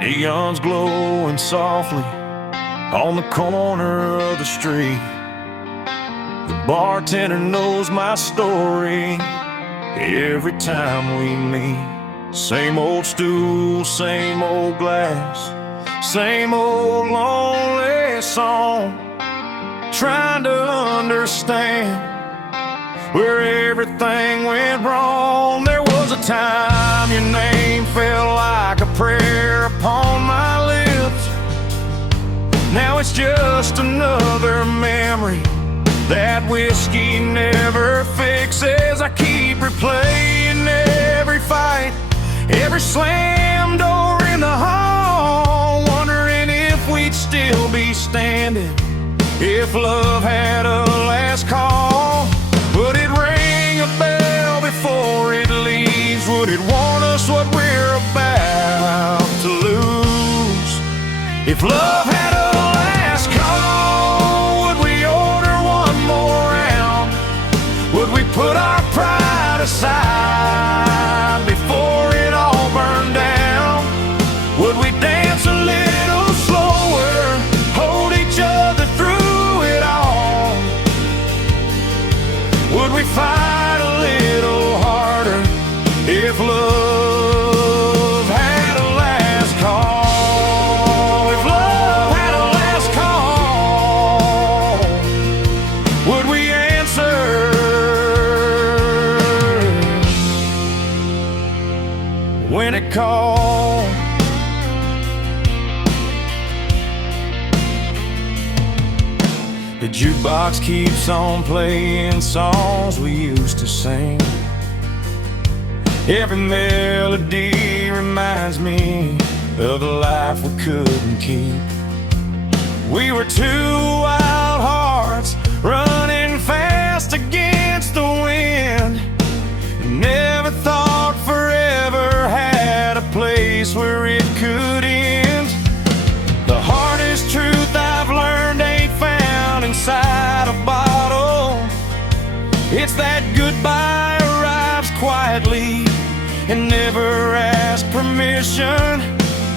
Neons glowing softly on the corner of the street. The bartender knows my story every time we meet. Same old stool, same old glass, same old lonely song. Trying to understand where everything went wrong. There was a time your name felt like a prayer upon my lips. Now it's just another memory that whiskey never fixes. I keep replaying every fight, every slam door in the hall, wondering if we'd still be standing if love had a last call. Would it ring a bell before it leaves? Would it warn us what we're about to lose? If love had a last call, would we order one more round? Would we put our pride aside before it all burned down? Would we dance a little slower, hold each other through it all? Would we fight a little harder if love had a last call? If love had a last call, would we answer when it called? The jukebox keeps on playing songs we used to sing. Every melody reminds me of the life we couldn't keep. We were two wild hearts running fast against the wind. Never thought forever had a place where it could end. The hardest truth I've learned ain't found inside a bottle. It's that goodbye arrives quietly and never asks permission.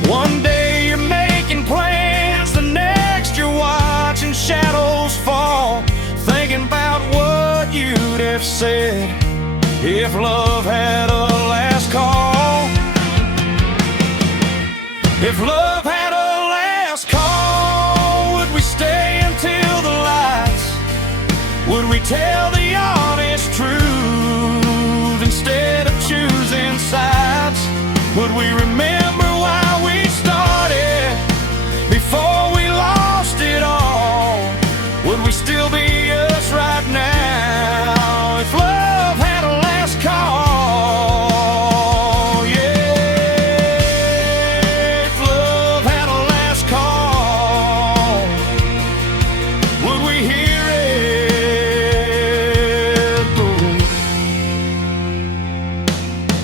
One day you're making plans, the next you're watching shadows fall, thinking about what you'd have said if love had a last call. If love had a last call, would we stay until the lights? Would we tell the honest truth instead of choosing sides? Would we remember why we started before we lost it all? Would we still be us right now if love had a last call? Yeah, if love had a last call, would we hear it?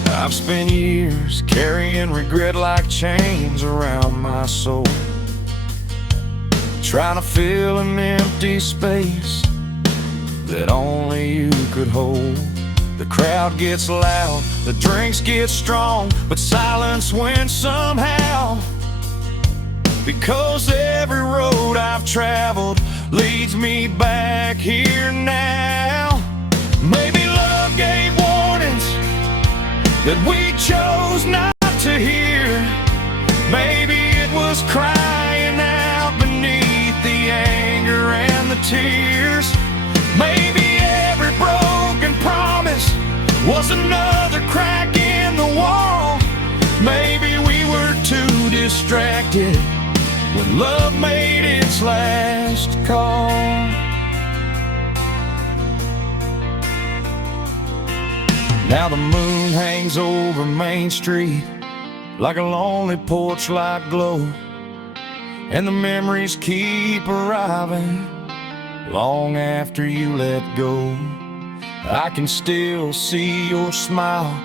I've spent years carrying regret like chains around my soul, trying to fill an empty space that only you could hold. The crowd gets loud, the drinks get strong, but silence wins somehow. Because every road I've traveled leads me back here now. Maybe love gave warnings that we chose not to hear. Maybe it was crying out beneath the anger and the tears. Maybe every broken promise was another crack in the wall. Maybe we were too distracted when love made its last call. Now the moon hangs over Main Street like a lonely porch light glow, and the memories keep arriving long after you let go. I can still see your smile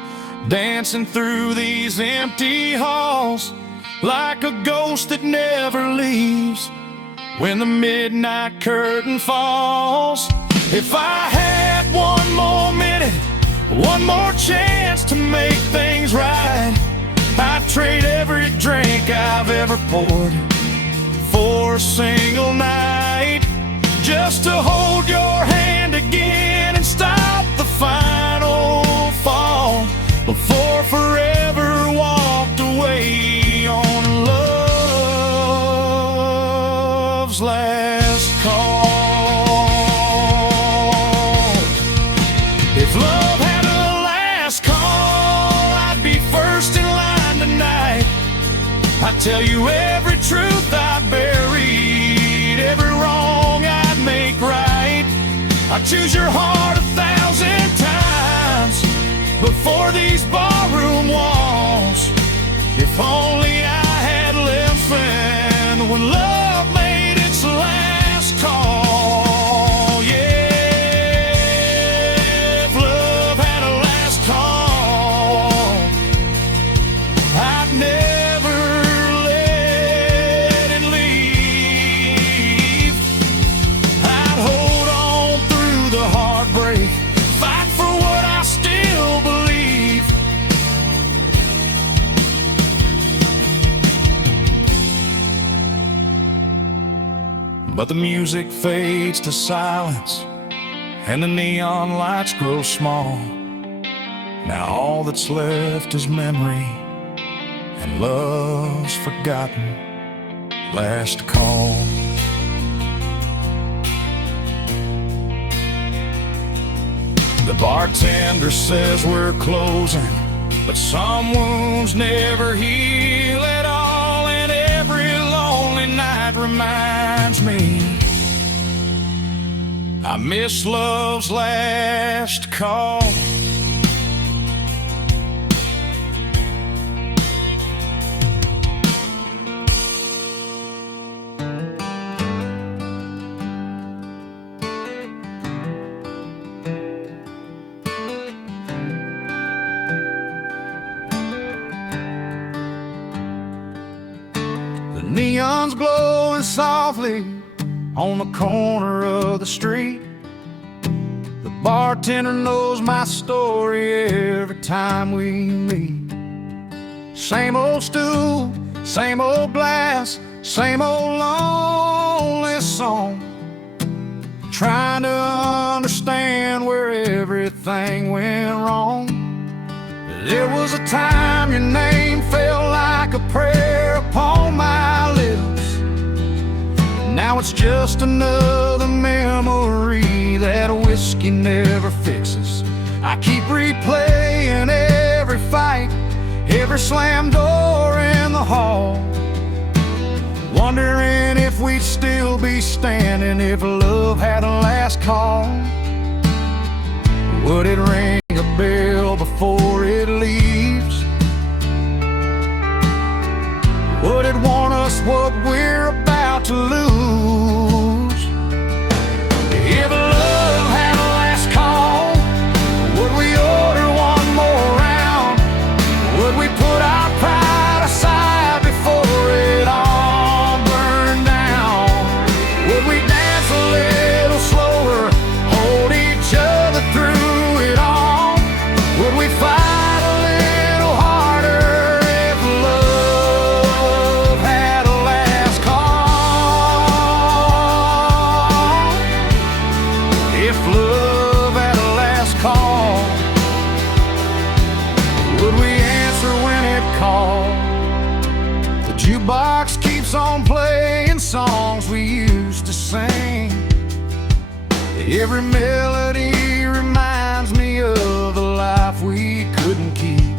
dancing through these empty halls, like a ghost that never leaves when the midnight curtain falls. If I had one more minute, one more chance to make things right, I'd trade every drink I've ever poured for a single night, just to hold your hand again and stop the final fall before forever walked away on love's last call. If love had a last call, I'd be first in line tonight. I'd tell you every truth I buried, every wrong I'd make right. I'd choose your heart 1,000 times before these barroom walls. If only I had left then when love made its last call. Yeah, if love had a last call, I'd never let it leave. I'd hold on through the heartbreak, fight for what I still believe. But the music fades to silence and the neon lights grow small. Now all that's left is memory and love's forgotten last call. The bartender says we're closing, but some wounds never heal at all, and every lonely night reminds me I miss love's last call. The neon's glowing softly on the corner of the street. The bartender knows my story every time we meet. Same old stool, same old glass, same old lonely song, trying to understand where everything went wrong. There was a time your name felt like a prayer upon my lips. Now it's just another memory that whiskey never fixes. I keep replaying every fight, every slam door in the hall, wondering if we'd still be standing if love had a last call. Would it ring a bell before it leaves? Would it warn us what we're about to lose? If love had a last call, would we order one more round? Would we put our pride aside before it all burned down? Would we dance a little slower, hold each other through it all? Would we fight a little harder if love had a last call? If love had a last call, would we answer when it called? The jukebox keeps on playing songs we used to sing. Every melody reminds me of the life we couldn't keep.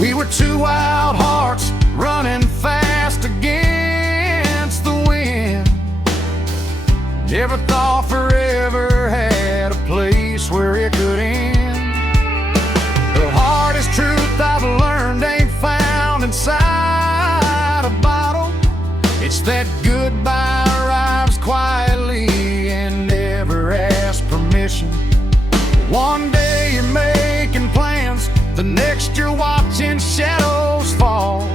We were two wild hearts running fast against the wind. Never thought forever had a place where it could end. The hardest truth I've learned ain't found inside a bottle. It's that goodbye arrives quietly and never asks permission. One day you're making plans, the next you're watching shadows fall,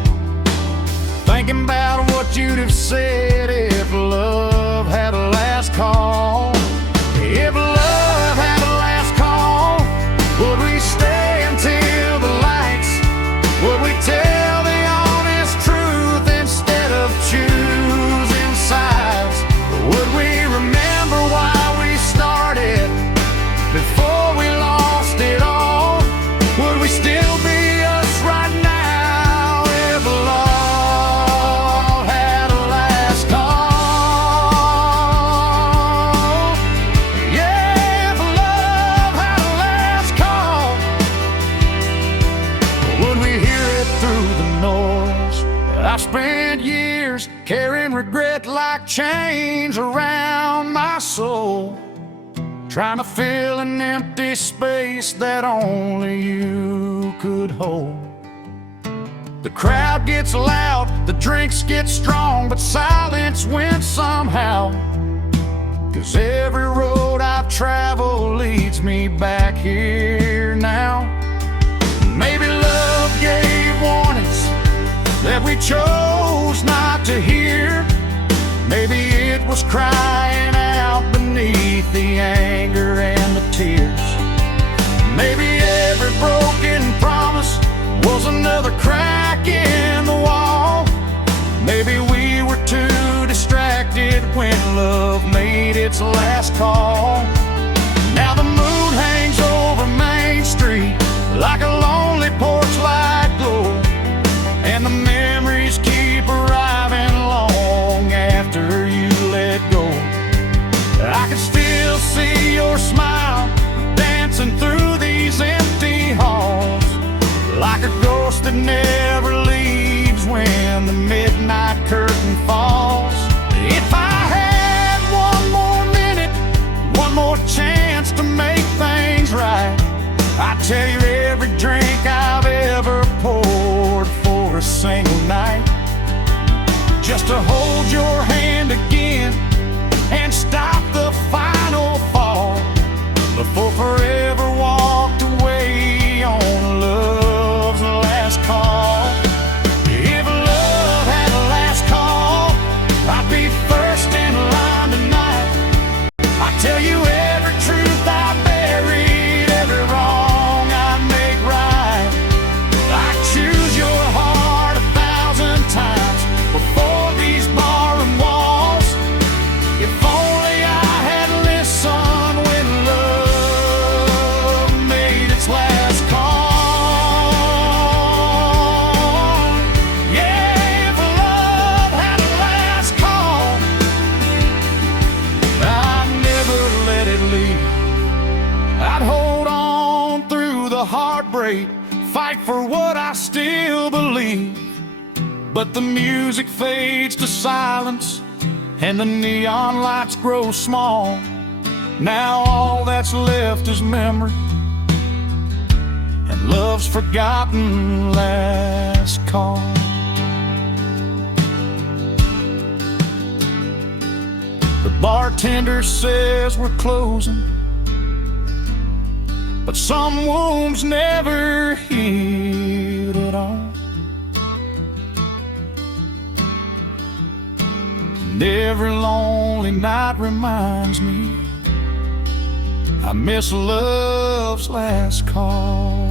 thinking about what you'd have said if love had a last call. If love had a last call, would we stay until the lights? Would we tell wearing regret like chains around my soul, trying to fill an empty space that only you could hold. The crowd gets loud, the drinks get strong, but silence wins somehow. 'Cause every road I've traveled leads me back here now. Maybe love gave warnings that we chose not to hear. Maybe it was crying out beneath the anger and the tears. Maybe every broken promise was another crack in the wall. Maybe we were too distracted when love made its last call. Now the moon hangs over Main Street like a lonely porch light glow, and the memories keep arriving long after you let go. I can still see your smile dancing through these empty halls, like a ghost that never leaves when the midnight curtain falls. If I had one more minute, one more chance to make things right, I'd tell you every drink I've ever poured for a single night, just to hold your hand again and stop the final fall before forever walked away on love's last call. If love had a last call, I'd be first in line tonight. I'd tell you every truth I buried, every wrong I make right. I'd choose your heart 1,000 times before these barroom walls. If only I had listened when love made its last call. Yeah, if love had a last call, I'd never let it leave. I'd hold on through the heartbreak, fight for what I still believe. But the music fades to silence and the neon lights grow small. Now all that's left is memory and love's forgotten last call. The bartender says we're closing, but some wounds never healed at all. And every lonely night reminds me I miss love's last call.